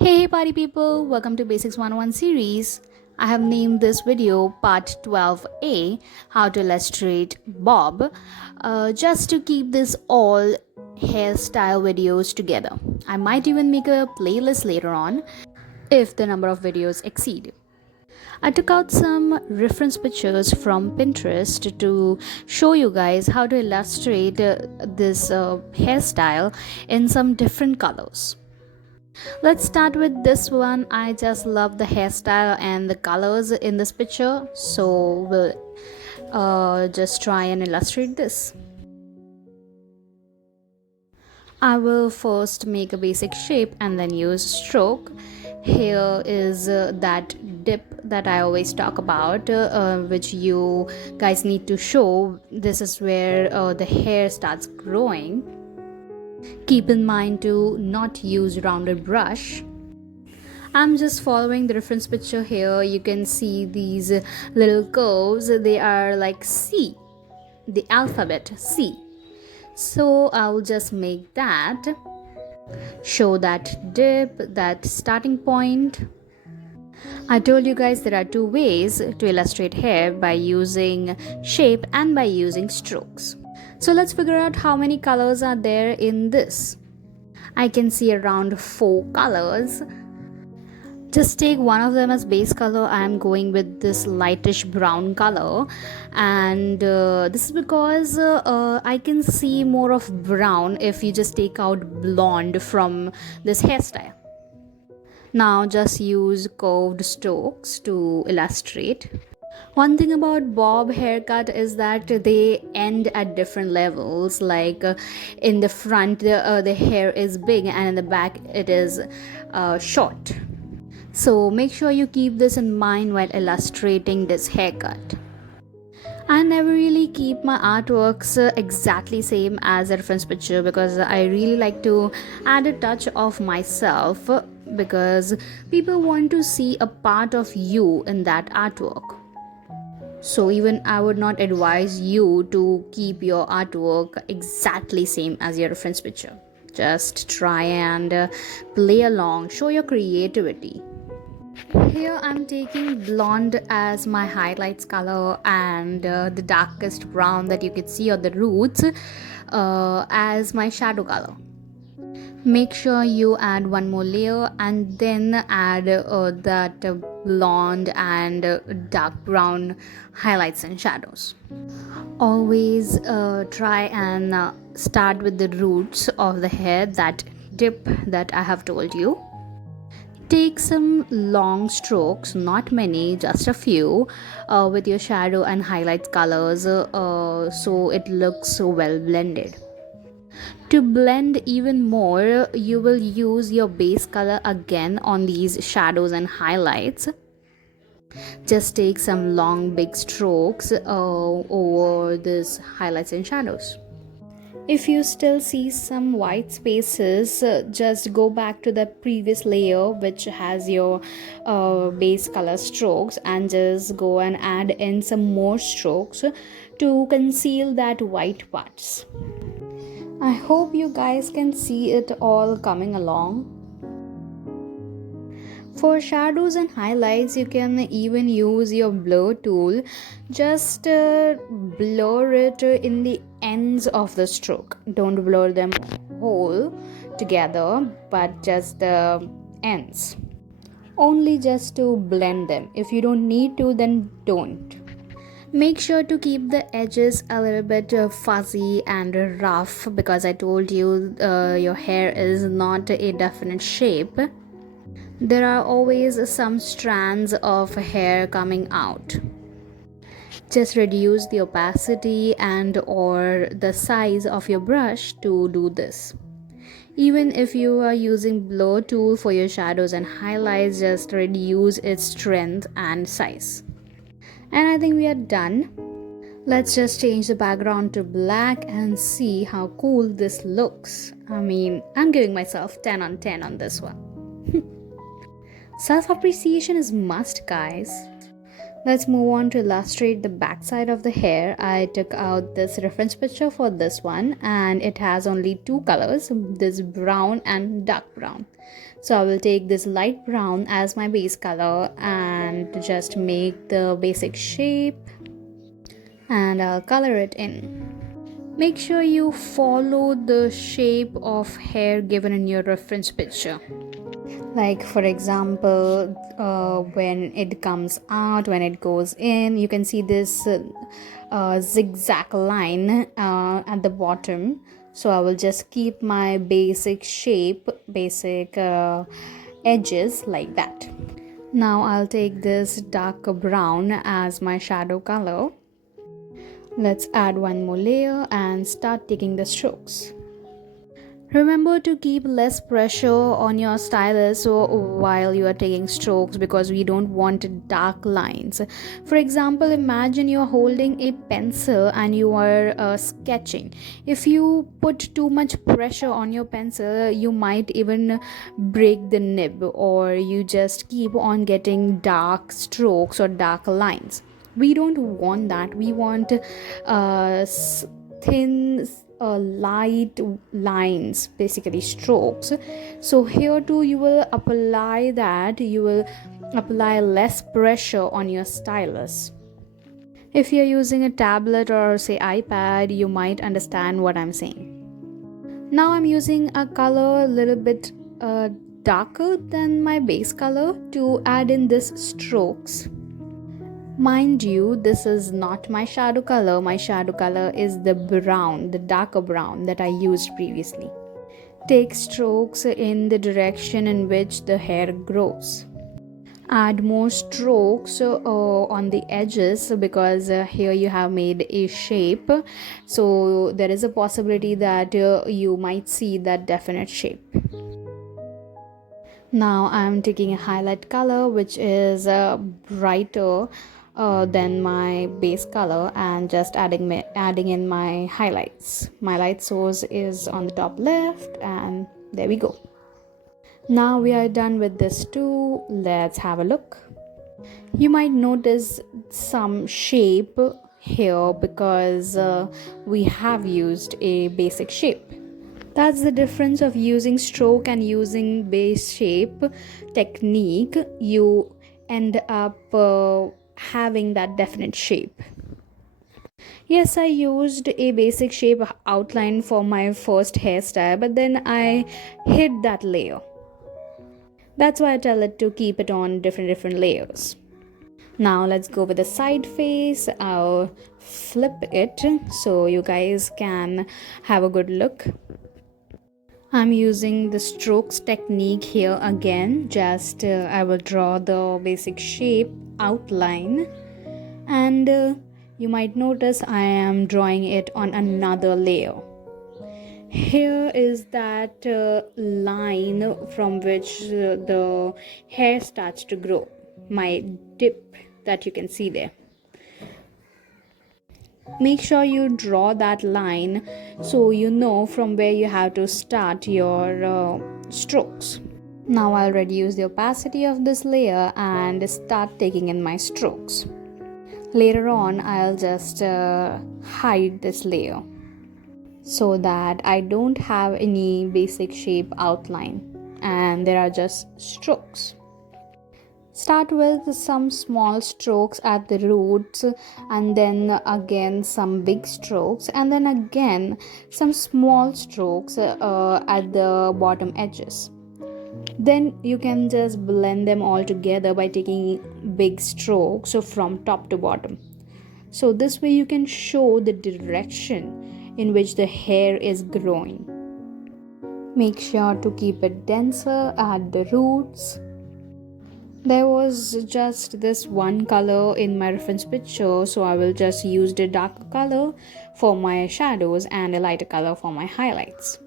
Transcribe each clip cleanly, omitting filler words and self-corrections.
Hey party people, welcome to Basics 101 series. I have named this video part 12a, how to illustrate Bob, just to keep this all hairstyle videos together. I might even make a playlist later on if the number of videos exceed. I took out some reference pictures from Pinterest to show you guys how to illustrate this hairstyle in some different colors. Let's start with this one. I just love the hairstyle and the colors in this picture, so we'll just try and illustrate this. I will first make a basic shape and then use stroke. Here is that dip that I always talk about, which you guys need to show. This is where the hair starts growing. Keep in mind to not use rounded brush. I'm just following the reference picture here. You can see these little curves. They are like C, the alphabet C. So I'll just make that, show that dip, that starting point. I told you guys there are two ways to illustrate hair, by using shape and by using strokes. So let's figure out how many colors are there in this. I can see around 4 colors. Just take one of them as base color. I am going with this lightish brown color, and this is because I can see more of brown if you just take out blonde from this hairstyle. Now just use curved strokes to illustrate. One thing about bob haircut is that they end at different levels. Like in the front, the hair is big, and in the back it is short. So make sure you keep this in mind while illustrating this haircut. I never really keep my artworks exactly same as a reference picture, because I really like to add a touch of myself, because people want to see a part of you in that artwork. So even I would not advise you to keep your artwork exactly same as your reference picture. Just try and play along, show your creativity. Here I'm taking blonde as my highlights color, and the darkest brown that you can see on the roots as my shadow color. Make sure you add one more layer and then add that blonde and dark brown highlights and shadows. Always try and start with the roots of the hair, that dip that I have told you. Take some long strokes, not many, just a few, with your shadow and highlight colors, so it looks well blended. To blend even more, you will use your base color again on these shadows and highlights. Just take some long big strokes over these highlights and shadows. If you still see some white spaces, just go back to the previous layer which has your base color strokes, and just go and add in some more strokes to conceal that white parts. I hope you guys can see it all coming along. For shadows and highlights, you can even use your blur tool. Just blur it in the ends of the stroke. Don't blur them whole together, but just the ends. Only just to blend them. If you don't need to, then don't. Make sure to keep the edges a little bit fuzzy and rough, because I told you your hair is not a definite shape. There are always some strands of hair coming out. Just reduce the opacity and or the size of your brush to do this. Even if you are using blur tool for your shadows and highlights, just reduce its strength and size. And I think we are done. Let's just change the background to black and see how cool this looks. I mean, I'm giving myself 10 on 10 on this one. Self-appreciation is must, guys. Let's move on to illustrate the backside of the hair. I took out this reference picture for this one, and it has only 2 colors, this brown and dark brown. So I will take this light brown as my base color and just make the basic shape, and I'll color it in. Make sure you follow the shape of hair given in your reference picture. Like for example, when it comes out, when it goes in, you can see this zigzag line at the bottom. So I will just keep my basic shape, basic edges like that. Now I'll take this dark brown as my shadow color. Let's add one more layer and start taking the strokes. Remember to keep less pressure on your stylus while you are taking strokes, because we don't want dark lines. For example, imagine you're holding a pencil and you are sketching. If you put too much pressure on your pencil, you might even break the nib, or you just keep on getting dark strokes or dark lines. We don't want that. We want thin light lines, basically strokes. So here too you will apply less pressure on your stylus. If you're using a tablet or say iPad, you might understand what I'm saying. Now I'm using a color a little bit darker than my base color to add in this strokes. Mind you, this is not my shadow color. My shadow color is the brown, the darker brown that I used previously. Take strokes in the direction in which the hair grows. Add more strokes on the edges, because here you have made a shape. So there is a possibility that you might see that definite shape. Now I'm taking a highlight color which is brighter than my base color, and just adding in my highlights. My light source is on the top left, and there we go. Now we are done with this too. Let's have a look. You might notice some shape here because we have used a basic shape. That's the difference of using stroke and using base shape technique. You end up having that definite shape. Yes, I used a basic shape outline for my first hairstyle, but then I hid that layer. That's why I tell it to keep it on different layers. Now let's go with the side face. I'll flip it so you guys can have a good look. I'm using the strokes technique here again. Just I will draw the basic shape outline, and you might notice I am drawing it on another layer. Here is that line from which the hair starts to grow, my dip that you can see there. Make sure you draw that line so you know from where you have to start your strokes. Now I'll reduce the opacity of this layer and start taking in my strokes. Later on I'll just hide this layer so that I don't have any basic shape outline and there are just strokes. Start with some small strokes at the roots, and then again some big strokes, and then again some small strokes at the bottom edges. Then you can just blend them all together by taking big strokes from top to bottom. So this way you can show the direction in which the hair is growing. Make sure to keep it denser at the roots. There was just this one color in my reference picture, so I will just use the darker color for my shadows and a lighter color for my highlights.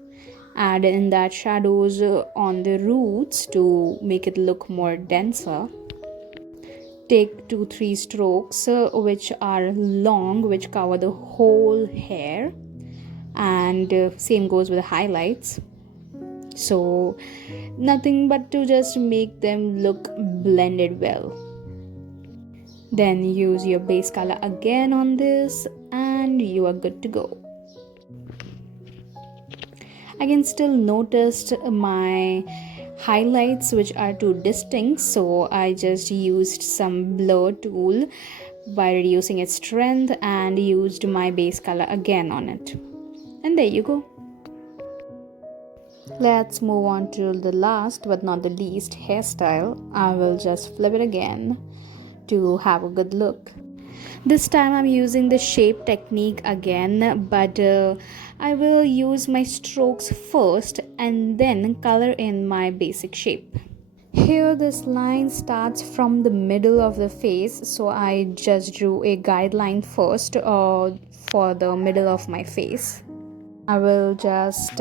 Add in that shadows on the roots to make it look more denser. Take 2-3 strokes which are long, which cover the whole hair, and same goes with the highlights. So nothing but to just make them look blended well. Then use your base color again on this and you are good to go. I can still notice my highlights which are too distinct, so I just used some blur tool by reducing its strength and used my base color again on it. And there you go. Let's move on to the last but not the least hairstyle. I will just flip it again to have a good look. This time I'm using the shape technique again, but I will use my strokes first and then color in my basic shape. Here this line starts from the middle of the face, so I just drew a guideline first for the middle of my face. I will just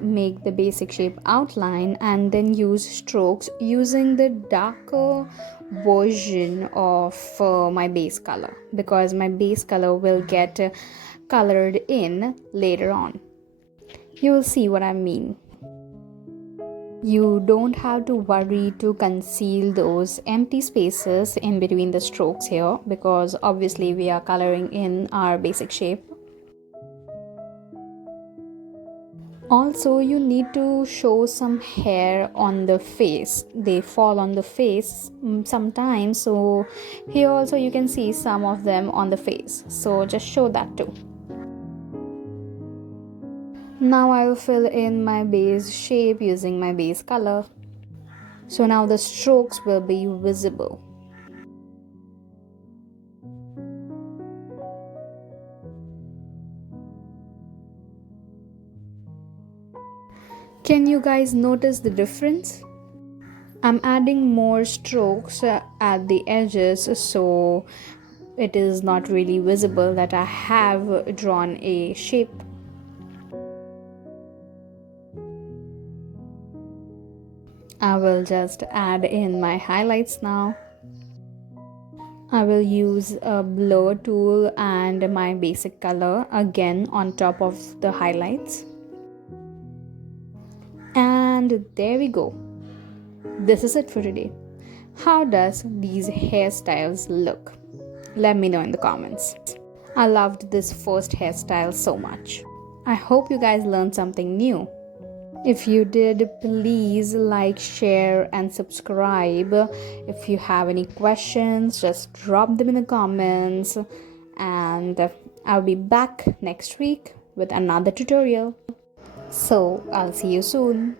make the basic shape outline and then use strokes using the darker version of my base color, because my base color will get colored in later on. You will see what I mean. You don't have to worry to conceal those empty spaces in between the strokes here, because obviously we are coloring in our basic shape. Also, you need to show some hair on the face. They fall on the face sometimes, so here also you can see some of them on the face, so just show that too. Now I will fill in my base shape using my base color, so now the strokes will be visible. Can you guys notice the difference? I'm adding more strokes at the edges, so it is not really visible that I have drawn a shape. I will just add in my highlights now. I will use a blur tool and my basic color again on top of the highlights. And there we go. This is it for today. How does these hairstyles look? Let me know in the comments. I loved this first hairstyle so much. I hope you guys learned something new. If you did, please like, share and subscribe. If you have any questions, just drop them in the comments, and I'll be back next week with another tutorial. So I'll see you soon.